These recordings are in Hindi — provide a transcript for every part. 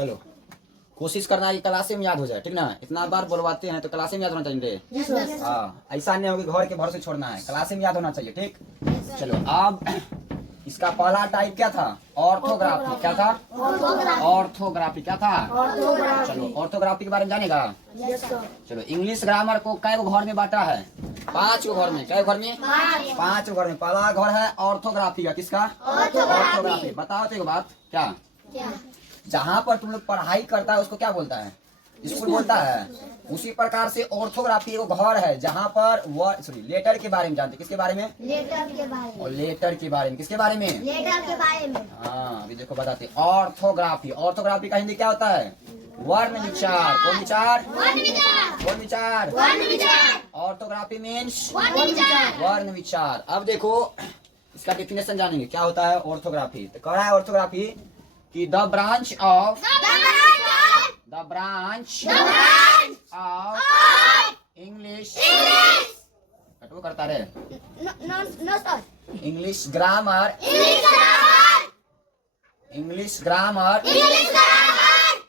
चलो कोशिश करना कि क्लासे में याद हो जाए, ठीक ना। इतना बार बोलवाते हैं तो क्लासे में याद होना चाहिए। हाँ, ऐसा नहीं हो कि घर के भरोसे छोड़ना है, क्लासे में याद होना चाहिए, ठीक। चलो अब इसका पहला टाइप क्या था? ऑर्थोग्राफी। क्या था? ऑर्थोग्राफी। क्या था? चलो ऑर्थोग्राफी के बारे में जानेगा। चलो इंग्लिश ग्रामर को कै घर में बांटा है? 5 घर में। कै घर में? 5 घर में। पहला घर है ऑर्थोग्राफी का। किसका? ऑर्थोग्राफी। बताओ तो एक बात, क्या जहाँ पर तुम लोग पढ़ाई करता है उसको क्या बोलता है? स्कूल बोलता है। उसी प्रकार से ऑर्थोग्राफी एक घर है जहाँ पर लेटर के बारे में जानते। किसके बारे में? लेटर के बारे में। और लेटर के बारे में किसके बारे में? लेटर के बारे में। हाँ अभी देखो बताते। ऑर्थोग्राफी, ऑर्थोग्राफी का हिंदी क्या होता है? वर्ण विचार। कौन विचार? कौन विचार? ऑर्थोग्राफी मीन्स वर्ण विचार। अब देखो इसका डेफिनेशन जानेंगे क्या होता है ऑर्थोग्राफी। तो कह रहा है ऑर्थोग्राफी कि द ब्रांच ऑफ इंग्लिश कटो करता रहे English grammar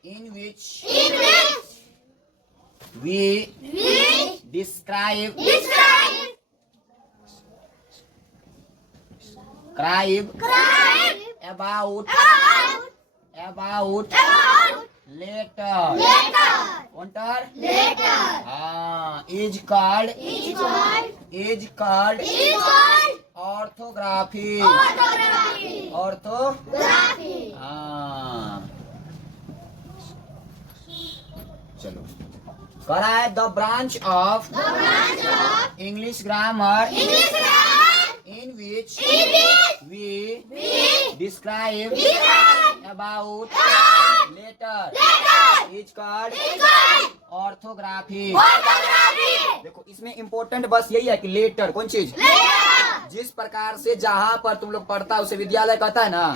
in which we describe about later हाँ is called ऑर्थोग्राफी। हाँ चलो करा है the branch of English grammar in which we describe about letter is called orthography. देखो इसमें इम्पोर्टेंट बस यही है कि लेटर कौन चीज, जिस प्रकार से जहाँ पर तुम लोग पढ़ता है उसे विद्यालय कहता है ना।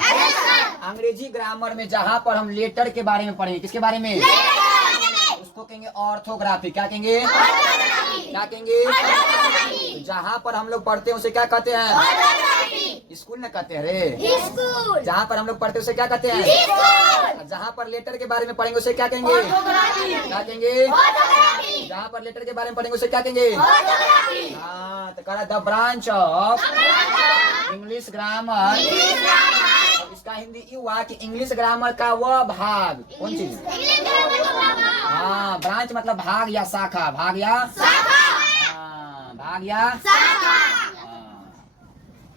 अंग्रेजी ग्रामर में जहाँ पर हम लेटर के बारे में पढ़ेंगे, किसके बारे में? उसको कहेंगे ऑर्थोग्राफी। क्या कहेंगे? क्या कहेंगे? जहाँ पर हम लोग पढ़ते हैं उसे क्या कहते हैं? स्कूल में कहते हैं रे। जहाँ पर हम लोग पढ़ते हैं उसे क्या कहते हैं? जहाँ पर लेटर के बारे में पढ़ेंगे उसे क्या कहेंगे? क्या कहेंगे? जहाँ पर लेटर के बारे में पढ़ेंगे उसे क्या कहेंगे? हाँ तो कहा the branch of English grammar. इसका हिंदी यू हुआ कि इंग्लिश ग्रामर का वह भाग। कौन चीज? हाँ ब्रांच मतलब भाग या शाखा। भाग या हाँ भाग या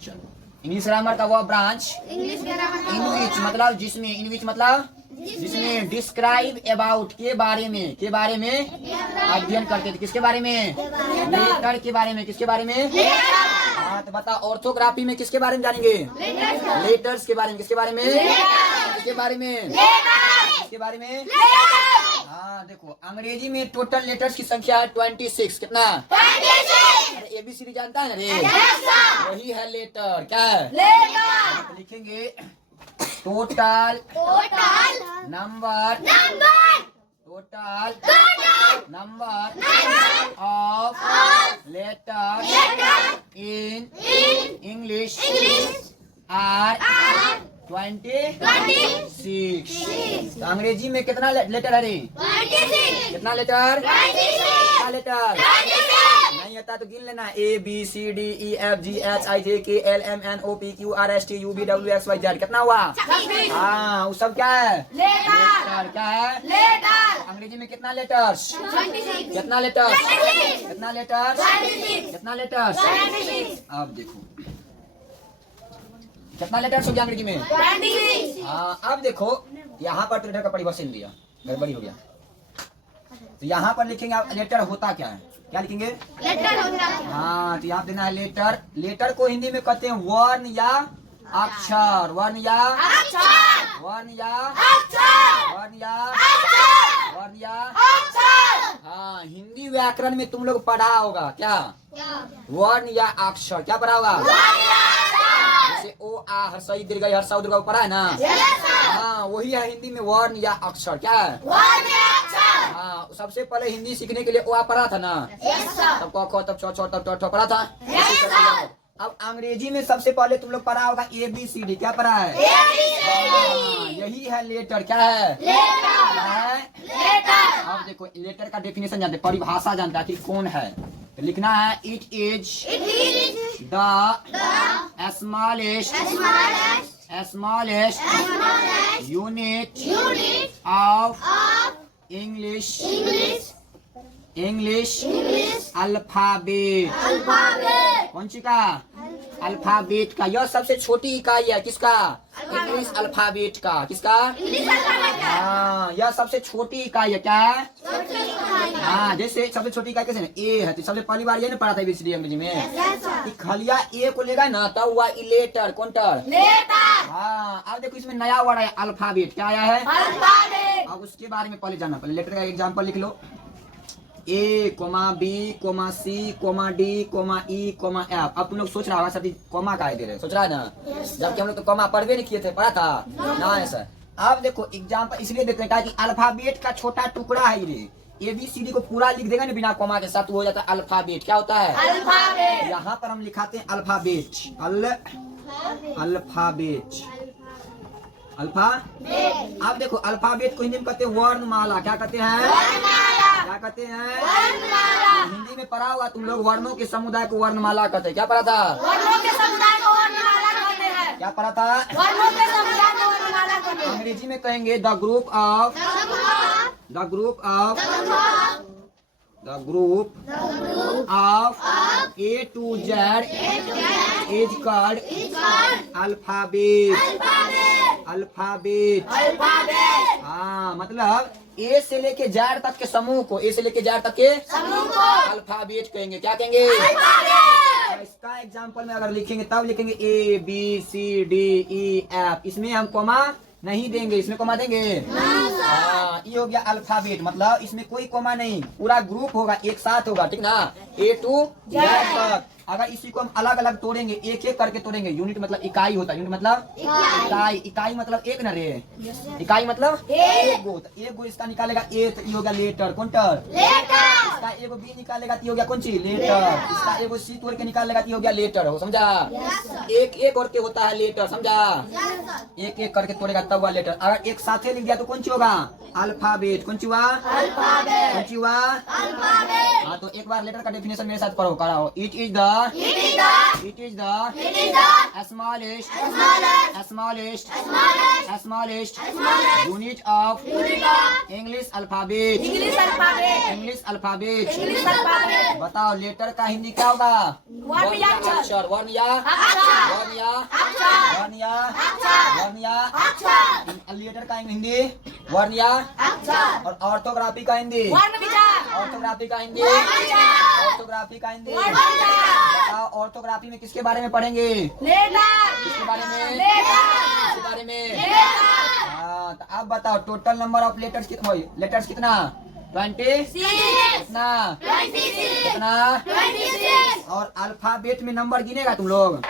चलो इंग्लिश ग्रामर का वह ब्रांच इन विच मतलब जिसमें, इन विच मतलब जिसमें डिस्क्राइब अबाउट के बारे में अध्ययन करते थे। किसके बारे में? लेटर के बारे में। किसके बारे में? हाँ तो बता ऑर्थोग्राफी में किसके बारे में जानेंगे? लेटर्स के बारे में। किसके बारे में? किसके बारे में? किसके बारे में? हाँ देखो अंग्रेजी में टोटल लेटर्स की संख्या है 26। कितना? 26। अरे ABCD जानता है ना रे? वही है लेटर। क्या है? लेटर। तो लिखेंगे total number of letter in English are 26। तो अंग्रेजी में कितना लेटर है रे? 26। कितना लेटर? 26। कितना लेटर? 26। नहीं आता तो गिन लेना ABCDEFGHIJKLMNOPQRSTUVWXYZ। कितना हुआ? 26। हाँ वो सब क्या है? लेटर। क्या है? लेटर। अंग्रेजी में कितना लेटर्स? 26। कितना लेटर्स? 26। कितना लेटर्स? 26। कितना लेटर्स? 26। अब देखो कितना लेटर्स हो गया अंग्रेजी में? 26। हाँ अब देखो यहाँ पर तो लेटर का परिभाषण दिया, गड़बड़ी हो गया। तो यहाँ पर लिखेंगे लेटर होता क्या है? क्या लिखेंगे? लेटर होता है। हाँ तो यहाँ देना है लेटर। लेटर को हिंदी में कहते हैं वर्ण या अक्षर। वर्ण या अक्षर। वर्ण या अक्षर। वर्ण या अक्षर। वर्ण या अक्षर। हाँ हिंदी व्याकरण में तुम लोग पढ़ा होगा क्या? वर्ण या अक्षर। क्या पढ़ा होगा? जैसे ओ आ हर्षई दीर्घ हर्षा दीर्घ पढ़ा है ना। हाँ वही है हिंदी में वर्ण या अक्षर। क्या है? वर्ण या अक्षर। हाँ सबसे पहले हिंदी सीखने के लिए ओ आ पढ़ा था ना। तब क ख तब छ तब ट पढ़ा था। अब अंग्रेजी में सबसे पहले तुम लोग पढ़ा होगा ABCD। क्या पढ़ा है? यही है लेटर। क्या है? लेटर। अब देखो लेटर का डेफिनेशन जानते, परिभाषा जानते आखिर कौन है। तो लिखना है it is the smallest unit of English alphabet. कौन सी का? अल्फाबेट का। यह सबसे छोटी इकाई है किसका? इंग्लिश अल्फाबेट का। किसका? हाँ, यह सबसे छोटी इकाई है। क्या है? हाँ, जैसे सबसे छोटी इकाई कैसे? ए है, तो सबसे पहली बार ये नहीं पढ़ा था ABCD अंग्रेजी में कि खलिया ए को लेगा ना तब हुआ लेटर। कौन टर? लेटर। हाँ, अब देखो इसमें नया वर्ड है अल्फाबेट। क्या आया है? अल्फाबेट। अब उसके बारे में पहले जानना। पहले लेटर का एग्जाम्पल लिख लो। A, B, C, D, E, F। अब तुम लोग सोच रहा होगा सर कॉमा का दे रहे, सोच रहा है ना? जबकि हम लोग तो कॉमा पढ़वे नहीं किए थे, पढ़ा था ना है सर। अब देखो एग्जाम्पल इसलिए देते हैं कि अल्फाबेट का छोटा टुकड़ा है ये। ABCD को पूरा लिख देगा ना बिना कॉमा के साथ, वो हो जाता है अल्फाबेट। क्या होता है? अल्फाबेट। यहाँ पर हम लिखाते हैं अल्फाबेट। अल्फाबेट। अब देखो अल्फाबेट को हिंदी में कहते हैं वर्णमाला। क्या कहते हैं? क्या कहते हैं? हिंदी में पढ़ा हुआ तुम लोग, वर्णों के समुदाय को वर्णमाला कहते हैं। क्या पढ़ा था? वर्णों के समुदाय को वर्णमाला कहते हैं। क्या पढ़ा था? वर्णों के समुदाय को वर्णमाला कहते हैं। अंग्रेजी में कहेंगे the group of A to Z is called alphabet. हाँ, मतलब ए से लेके जेड तक के समूह को, ए से लेके जेड तक के समूह को अल्फाबेट कहेंगे। क्या कहेंगे? इसका एग्जांपल में अगर लिखेंगे तब लिखेंगे ABCDEF। इसमें हम कॉमा नहीं देंगे, इसमें कॉमा देंगे? हाँ, ये हो गया अल्फाबेट। मतलब इसमें कोई कॉमा नहीं, पूरा ग्रुप होगा, एक साथ होगा। ठीक ना? A to Z तक। अगर इसी को हम अलग अलग तोड़ेंगे, एक एक करके तोड़ेंगे। यूनिट मतलब इकाई होता है। यूनिट मतलब इकाई। इकाई मतलब एक न रे। इकाई मतलब एक गो। तो एक गो इसका निकालेगा ए, तो ये होगा लेटर। कौन टर? लेटर। इसका एगो बी निकालेगा तो हो गया कौन सी? लेटर। इसका एगो सी तोड़ के निकालेगा तो हो गया लेटर। हो समझा? एक एक करके होता है लेटर। समझा? एक एक करके तोड़ेगा तब हुआ लेटर। अगर एक साथ लिख दिया तो कौन सी होगा? अल्फाबेट। कौन सी हुआ? अल्फाबेट। कौन सी हुआ? अल्फाबेट। हाँ, तो एक बार लेटर का डेफिनेशन मेरे साथ पढ़ो, कराओ। It is the smallest unit of English alphabet। बताओ लेटर का हिंदी क्या होगा? अक्षर। वर्ण या लेटर का हिंदी वर्ण या और ऑर्थोग्राफी का हिंदी बताओ ऑर्थोग्राफी में किसके बारे में पढ़ेंगे? किसके बारे में? हाँ, तो अब बताओ टोटल नंबर ऑफ लेटर्स कितना? 26 कितना? 26 और अल्फाबेट में नंबर गिनेगा तुम लोग?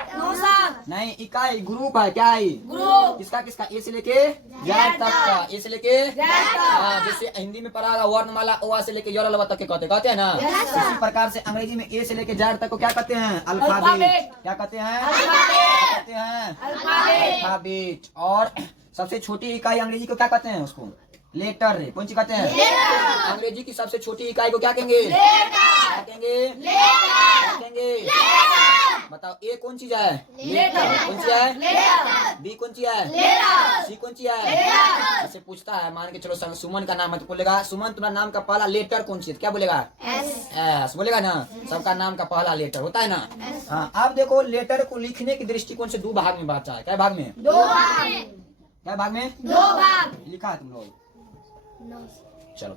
नहीं, इकाई ग्रुप है। क्या है? ग्रुप। किसका? ए से लेके जेड तक का। ए से लेके हाँ, जैसे हिंदी में पढ़ा वर्णमाला ओ से लेके य तक के कहते हैं ना। इसी प्रकार से अंग्रेजी में ए से लेके जेड तक को क्या कहते हैं? अल्फाबेट। क्या कहते हैं? अल्फाबेट। और सबसे छोटी इकाई अंग्रेजी को क्या कहते हैं? उसको लेटर। कौन सी कहते हैं? अंग्रेजी की सबसे छोटी इकाई को क्या कहेंगे? क्या कहेंगे? बताओ ए कौन चीज है? लेटर। कौन सी है? बी कौन सी है? सी कौन सी है? ऐसे पूछता है, मान के चलो सुमन का नाम है तो बोलेगा सुमन तुम्हारा नाम का पहला लेटर कौन सी है? क्या बोलेगा? एस बोलेगा ना। सबका नाम का पहला लेटर होता है ना। हाँ, अब देखो लेटर को लिखने की दृष्टिकोण से 2 भाग में बांटा है। क्या भाग में? 2 भाग। क्या भाग में? 2 भाग लिखा है तुम लोग। चलो।